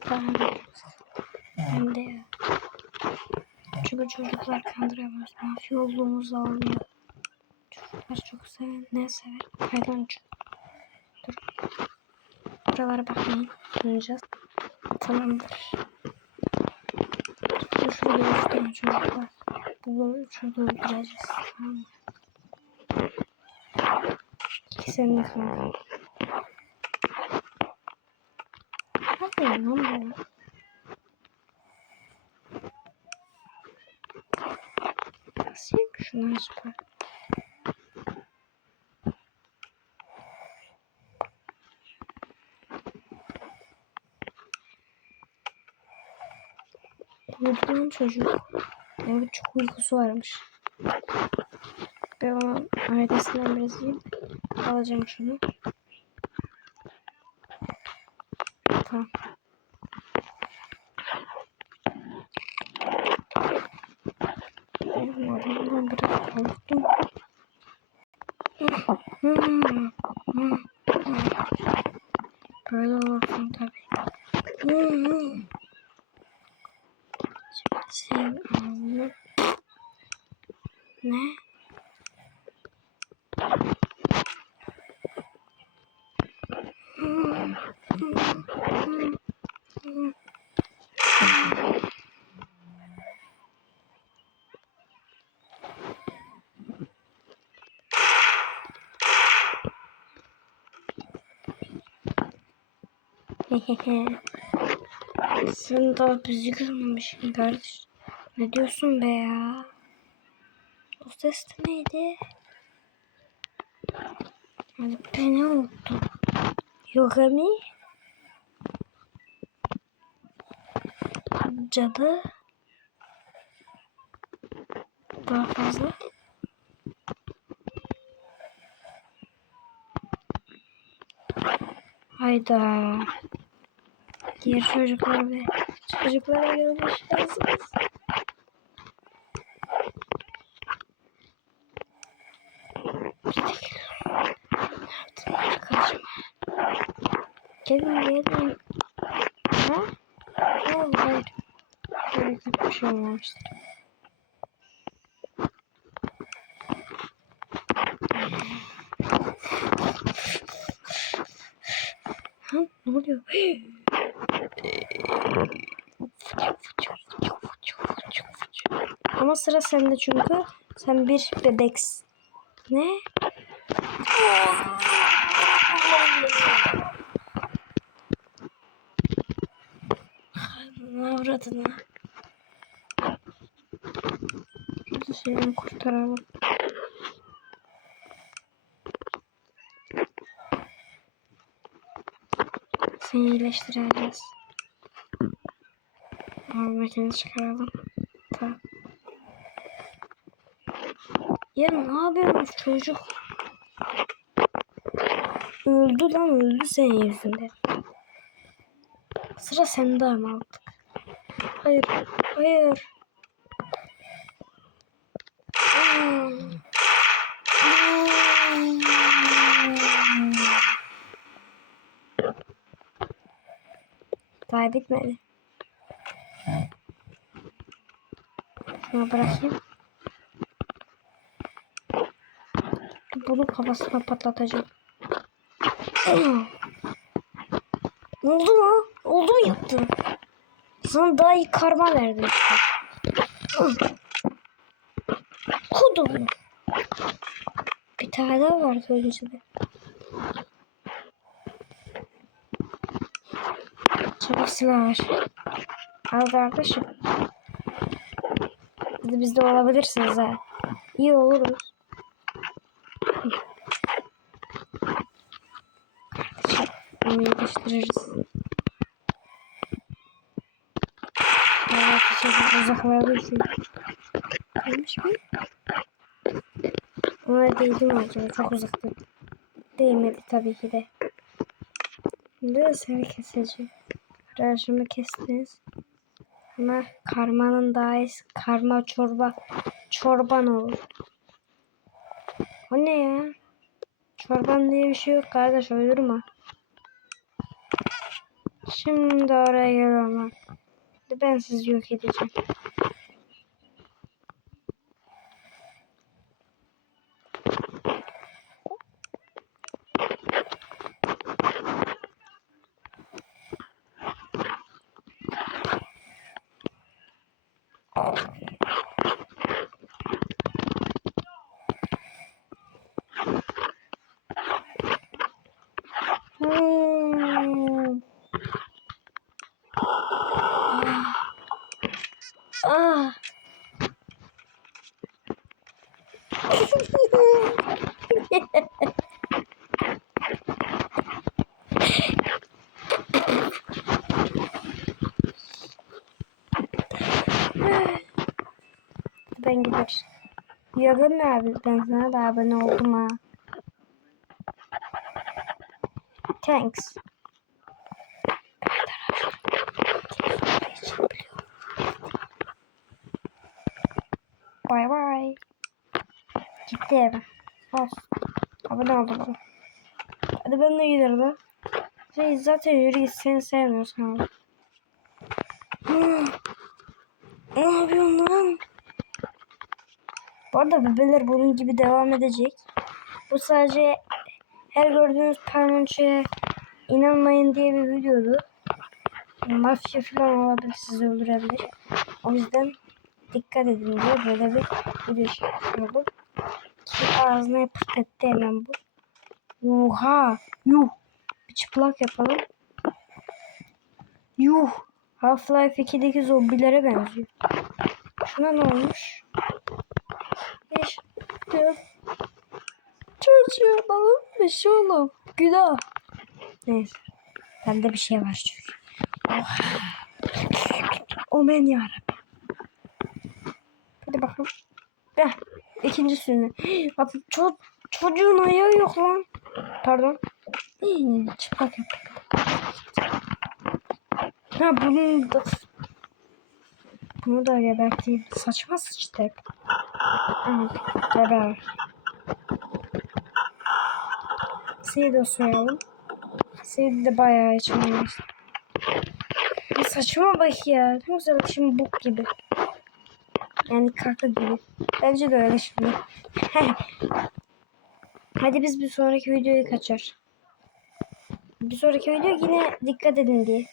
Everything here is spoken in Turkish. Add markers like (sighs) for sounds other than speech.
Tamam. Hem de. Çünkü çocuklar kandıramaz. Mafya olduğumuz da olmuyor. Çocuklar çok sever. Ne sever? Hayvancı. Dur. Buralara bakmayın. Döneceğiz. Tamamdır. Dur şurada üç tane çocuk var. Bunları şurada öldüreceğiz. Tamam mı? İkisini de sonra. Yapıyor lan bu? Nasıl yapıyor şunlar acaba? Uyudu çocuk. Evet çok uykusu varmış. Ben onun ailesinden biraz yiyeyim. Alacağım şunu. Tamam. Adamdan biraz korktum. Böyle olursun tabii. Hmm. Şimdi senin ağzını... Ne? (laughs) Sen daha bizi görmemişsin kardeş. Ne diyorsun be ya? O ses de neydi? Hadi beni unuttum. Yok mi? Cadı. Daha fazla. Hayda. Diğer çocuklar ve çocuklara görmüş lazım. Nerede arkadaşım? Gelin gelin. Ha? Oldu? Hayır. Böyle bir şey olmamıştır. Ha? Ne oluyor? Ama sıra sende çünkü sen bir bebeksin. Ne? Avradını? Şeyden kurtaralım. Seni iyileştireceğiz. Ahmet'ini çıkaralım. Tamam. Ya ne yapıyormuş çocuk? Öldü lan öldü senin yüzünden. Sıra sende ama artık. Hayır. Hayır. Hmm. Şunu bırakayım. Bunu kafasına patlatacağım. (clears throat) oldu mu? Oldu mu yaptın? Sana daha iyi karma verdim (clears throat) işte. Kudum. Bir tane daha vardı öncede. Çabuk ver. Al kardeşim. Hadi bizde olabilirsiniz ha. İyi oluruz. Onu yetiştiririz. Evet, uzaklarda düşün. Gelmiş mi? Ona değdi mi acaba? Çok uzaktı. Değmedi tabii ki de. Şimdi de seni keseceğim. Rajımı kestiniz. Ama karmanın daha iyisi. Karma çorba. Çorban olur. O ne ya? Çorban diye bir şey yok kardeş uydurma. Şimdi oraya geliyorum. ben. Ben sizi yok edeceğim. Ben gider. Diyordum ya abi ben sana da abone oldum ha. Thanks. Bay bay. Gitti eve. Olsun. Abone oldum. Hadi ben de giderim. Şey zaten yürü seni sevmiyorsun abi. (sighs) ne yapıyorsun lan? Bu arada bebeler bunun gibi devam edecek. Bu sadece her gördüğünüz parmençeye inanmayın diye bir videodu. Mafya falan olabilir sizi öldürebilir. O yüzden dikkat edin diye böyle bir video çekiyorum. Ki ağzına yapıştı hemen bu. Oha! Yuh! Bir çıplak yapalım. Yuh! Half-Life 2'deki zombilere benziyor. Şuna ne olmuş? Yok. Çocuğum alınmış oğlum. Günah. Neyse. Bende bir şey var çünkü. Oh. Omen yarabbim. Hadi bakalım. Heh. İkincisini. Ço çocuğun ayağı yok lan. Pardon. Çıplak. Ha bunun da... Bunu da geberteyim. Saçma sıçtık. Evet. Geber. Seydi soyalım. Seydi de bayağı içmemiş. Ya saçma bak ya. Ne güzel şimdi bok gibi. Yani kaka gibi. Bence de öyle şimdi. (laughs) Hadi biz bir sonraki videoyu kaçar. Bir sonraki video yine dikkat edin diye.